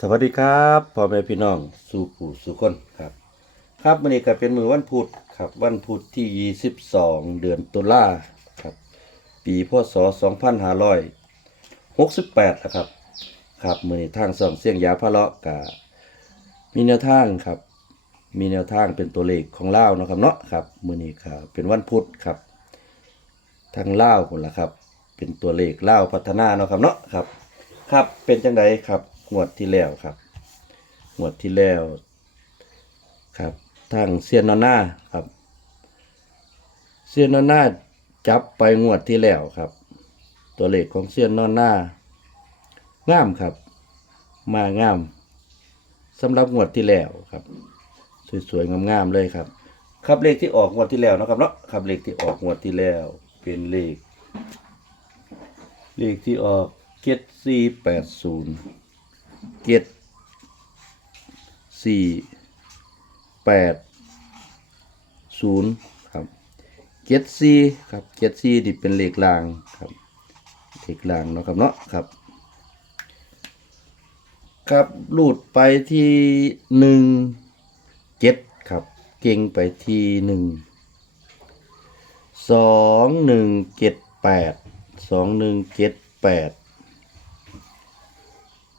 สวัสดีครับพ่อแม่พี่น้องสู่ผู้สู่คนครับ ครับวันนี้ก็เป็นมือวันพุธครับ วันพุธที่ 22 เดือนตุลาครับ ปีพศ 2568นะครับ ครับมือนี้ทางส่องเสียงยาพะเลาะกะมีแนวทางครับ มีแนวทางเป็นตัวเลขของเล่านะครับเนาะครับมือนี้ครับเป็นวันพุธครับ ทางเล่าคนละครับ เป็นตัวเลขเล่าพัฒนาเนาะครับเนาะครับ ครับเป็นจังไดครับ งวดที่แล้วครับงวดที่แล้ว ครับ ทางเซียนนอน่าครับเซียนนอน่าจับไปงวดที่แล้วครับ ตัวเลขของเซียนนอน่างามครับ มางามสำหรับงวดที่แล้วครับ สวยๆงามๆเลยครับ ครับเลขที่ออกงวดที่แล้วนะครับเนาะครับเลขที่ออกงวดที่แล้ว เป็นเลข เลขที่ออกเจ็ดสี่แปดศูนย์ เจ็ดสี่แปดศูนย์ครับเจ็ดสี่ครับเจ็ดสี่นี่เป็นเลขลางครับเลขลางเนาะครับเนาะครับ ครับลูดไปที่หนึ่งเจ็ดครับ เก่งไปที่หนึ่งสองหนึ่งเจ็ดแปดสองหนึ่งเจ็ดแปด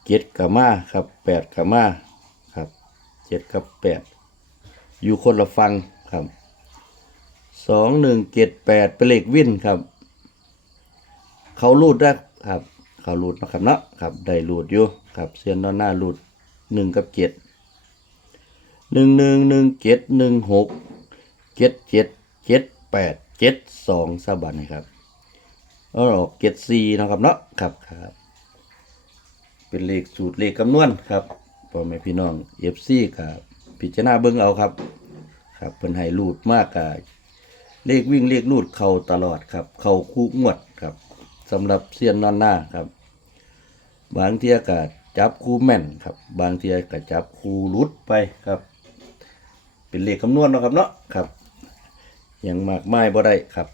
เจ็ดกับมาครับแปดกับมาครับเจ็ดกับแปดอยู่คนละฟังครับสองหนึ่งเจ็ดแปดเป็นเลขวินครับ เขารูดได้ครับ เขารูดนะครับเนาะครับได้รูดอยู่ครับเสียนด้านหน้ารูดหนึ่งกับเจ็ดหนึ่งหนึ่งหนึ่งเจ็ดหนึ่งหกเจ็ดเจ็ดเจ็ดแปดเจ็ดสองสบันนะครับเอาออกเจ็ดสี่นะครับเนาะครับครับ เป็นเลขสูตรเลขคำนวณครับพ่อแม่พี่น้องเอฟซีครับพิจารณาเบิ่งเอาครับ ครับเป็นให้รูดมากกับเลขวิ่งเลขรูดเข้าตลอดครับ เข้าคู่งวดครับสำหรับเซียนนอนหน้าครับ บางเทียก็จับคู่แม่นครับ บางเทียก็จับคู่รุดไปครับ เป็นเลขคำนวณเนาะครับเนาะครับยังมากมายบ่ได้ครับ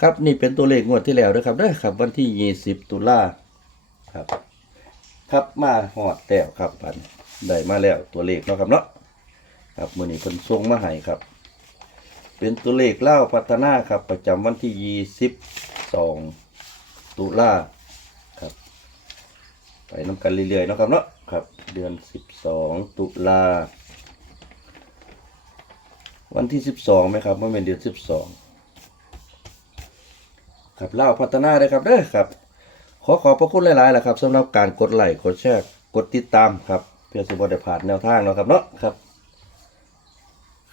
ครับนี่เป็นตัวเลขงวดที่แล้วนะครับเด้อครับ วันที่ 20 ตุลาครับ ครับมาหอดแล้วครับอันได้มาแล้วตัวเลขเนาะครับเนาะครับมือนี้เพิ่นส่งมาให้ครับ เป็นตัวเลขเล่าพัฒนาครับ ประจำวันที่22ตุลาครับไปน้ำกันเรื่อยๆเนาะครับเนาะครับ เดือน12ตุลาวันที่12ไหมครับเมื่อเป็นเดือน12ครับเล่าพัฒนาเลยครับเด้อครับ อขอบพระคุณหลายๆแหละครับสำหรับการกดไลค์กดแชร์กดติดตามครับเพื่อสิบ่ได้ผ่านแนวทางเนาะครับเนาะครับ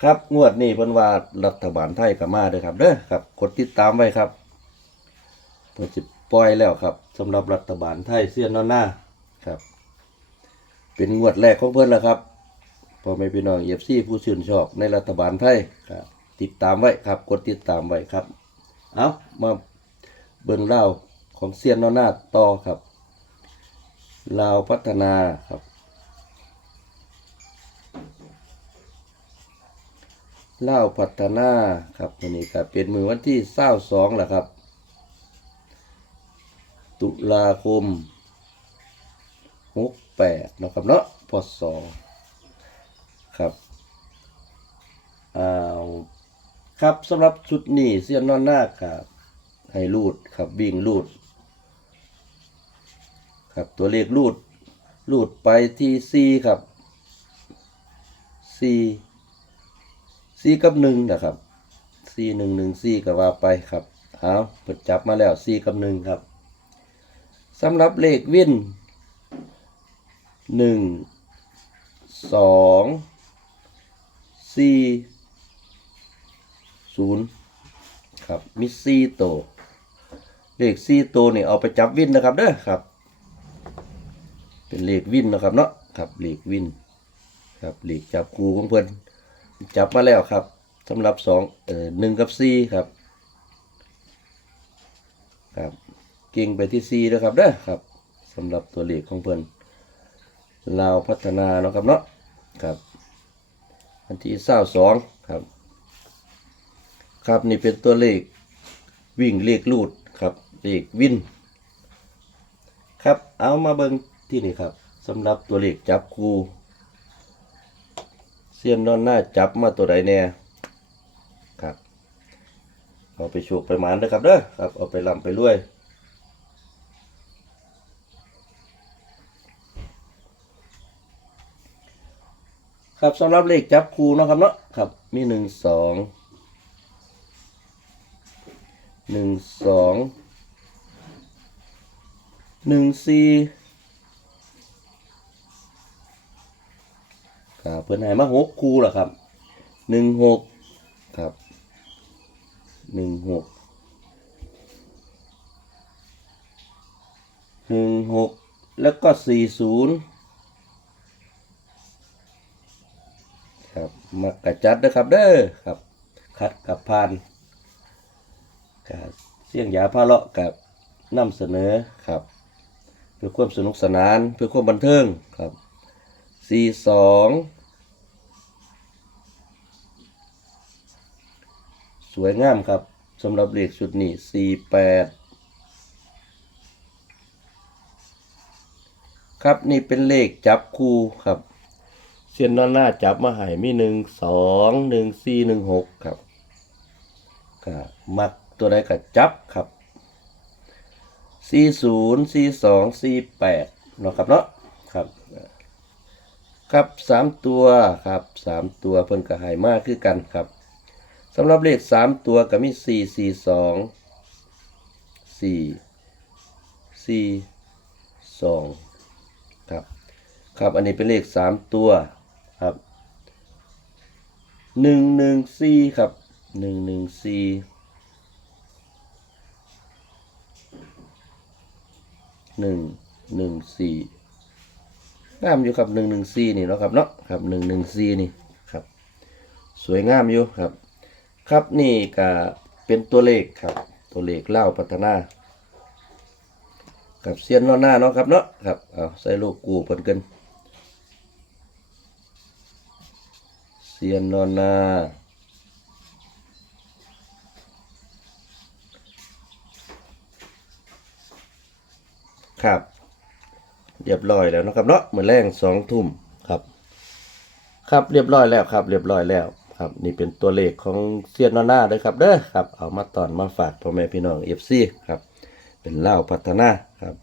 ครับงวดนี้เพิ่นว่ารัฐบาลไทยก็มาเด้อครับเด้อครับ กดติดตามไว้ครับเพิ่นสิปล่อยแล้วครับสำหรับรัฐบาลไทยเสี้ยนนอนหน้าครับ เป็นงวดแรกของเพิ่นแล้วครับพ่อแม่พี่น้อง FC ผู้ชื่นชอบในรัฐบาลไทยครับ ติดตามไว้ครับ กดติดตามไว้ครับ เอามาเบิ่งเล่า ของเซียนนอนาต่อครับลาวพัฒนาครับ ลาวพัฒนาครับวันนี้ก็เป็นมือวันที่เศร้าสองแหละครับ ตุลาคมหกแปดนะครับเนาะพศครับอ้าวครับสำหรับชุดนี้เซียนนอนหน้าครับ ให้รูดครับวิ่งรูด ครับตัวเลขรูดรูดไปที่สี่ครับซีซีกับหนึ่งนะครับสี่หนึ่งหนึ่งสี่ก็ว่าไปครับเอาเปิดจับมาแล้วสี่กับหนึ่งครับสำหรับเลขวินหนึ่งสองซีศูนย์ครับ มีสี่ตัวเลขสี่ตัวนี่เอาไปจับวินนะครับเด้อครับ เป็นเลขวินนะครับเนาะครับเลขวิน ครับเลขจับคูของเพื่อนจับมาแล้วครับสำหรับสองเอ่อหนึ่งกับสี่ครับครับเก่งไปที่สี่นะครับเด้อครับสำหรับตัวเลขของเพื่อนลาวพัฒนาเนาะครับเนาะครับอันที่เศร้าสองครับ ครับนี่เป็นตัวเลขวิ่งเลขลูดครับเลขวินครับเอามาเบิ่ง ที่นี่ครับสำหรับตัวเลขจับคู่เสียนนอนหน้าจับมาตัวใดแน่ครับ เอาไปโชคไปหมานเด้อครับเด้อครับ เอาไปลำไปรวยครับสำหรับเลขจับคู่เนาะครับเนาะครับมีหนึ่งสองหนึ่งสองหนึ่งสี่ ครับเพื่อนให้มาหกคู่เหรอครับหนึ่งหกครับหนึ่งหกหนึ่งหกแล้วก็สี่ศูนย์ครับมักกะจัดนะครับเด้อครับ คัดกับพานกับเสียงยาพาเลาะกับนำเสนอครับ เพื่อความสนุกสนานเพื่อความบันเทิงครับสี่สอง วยงามครับสำหรับเลขชุดนี้สี่แปดครับนี่เป็นเลขจับคู่ครับเส้นนอนหน้าจับมาให้มีหนึ่งสองหนึ่งสี่หนึ่งหกครับก็มักตัวใดก็จับครับสี่ศูนย์สี่สองสี่แปดเนาะครับเนาะครับครับสามตัวครับสามตัวเพิ่นก็ให้มากคือกันครับ สำหรับเลขสามตัวก็มีสี่สี่สองสี่สี่สองครับ ครับ อันนี้เป็นเลขสามตัวครับหนึ่งหนึ่งสี่ครับหนึ่งหนึ่งสี่หนึ่งหนึ่งสี่งามอยู่ครับหนึ่งหนึ่งสี่นี่เนาะครับเนาะครับหนึ่งหนึ่งสี่นี่ครับ สวยงามอยู่ครับ ครับนี่ก็เป็นตัวเลขครับ ตัวเลขเล่าพัฒนากับเซียนนอนหน้าเนาะครับเนาะครับเอาใส่ลูกกูเพิ่นกันเซียนนอนหน้าครับเรียบร้อยแล้วนะครับเนาะเหมือนแรงสองทุ่มครับ ครับเรียบร้อยแล้วครับ เรียบร้อยแล้ว ครับนี่เป็นตัวเลขของเซียนนอนนาเด้อครับเด้อครับเอามาตอนมาฝากพ่อแม่พี่น้องเอฟซีครับเป็นเล่าพัฒนาครับ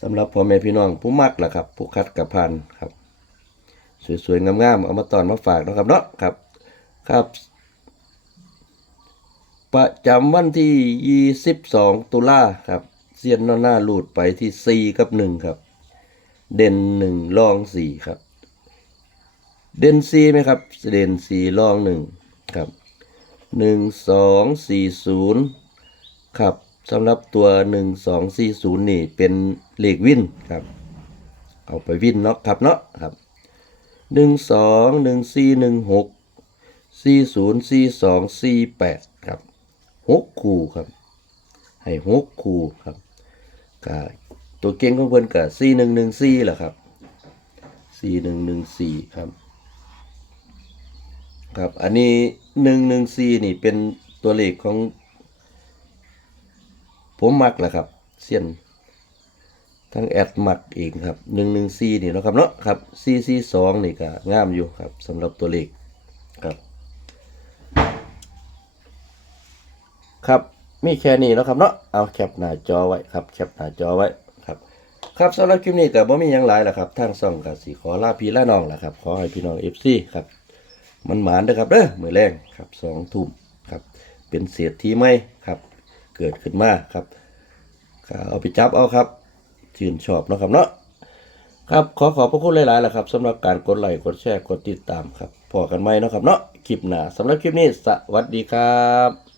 สำหรับพ่อแม่พี่น้องผู้มักล่ะครับ ผู้คัดกับพันครับ สวยๆงามๆเอามาตอนมาฝากนะครับเนาะครับครับ ประจำวันที่ 22 ตุลาครับเซียนนอหน้าลูดไปที่ 4 กับ 1 ครับ เด่น 1 รอง 4 ครับ เด่น4ไหมครับ เด่น4รอง1ครับ1 2 4 0ครับสำหรับตัว1 2 4 0นี่เป็นเลขวินครับ เอาไปวินเนาะครับเนาะครับหนึ่งสองหนึ่งสี่หนึ่งหกสี่ศูนย์สี่สองสี่แปดครับหกคู่ครับ ให้หกคู่ครับก็ตัวเก่งของเพิ่อนก็สี่หนึ่งหนึ่งสี่แหละครับสี่หนึ่งหนึ่งสี่ครับ ครับ อันนี้หนึ่งหนึ่งสี่นี่เป็นตัวเลขของ ผมมักแหละครับ เสียนทั้งแอดมักเองครับหนึ่งหนึ่งสี่นี่นะครับเนาะครับสี่สี่สองนี่ก็งามอยู่ครับสำหรับตัวเลขครับ ครับมีแค่นี้นะครับเนาะเอาแคปหน้าจอไว้ครับแคปหน้าจอไว้ครับ ครับสำหรับคลิปนี้ก็บ่มีหยังหลายแล้วครับทางซ่องก็สิขอลาพี่ลาน้องแหละครับ ขอให้พี่น้อง FC ครับ มันหมานนะครับเด้อมือแรงครับสองทุ่มครับเป็นเศรษฐีไหม่ครับ เกิดขึ้นมาครับเอาไปจับเอาครับชื่นชอบนะครับเนาะครับขอขอบพระคุณหลายๆแหละครับสำหรับการกดไลค์กดแชร์กดติดตามครับพอกันไหมเนาะครับเนาะคลิปหน้าสำหรับคลิปนี้สวัสดีครับ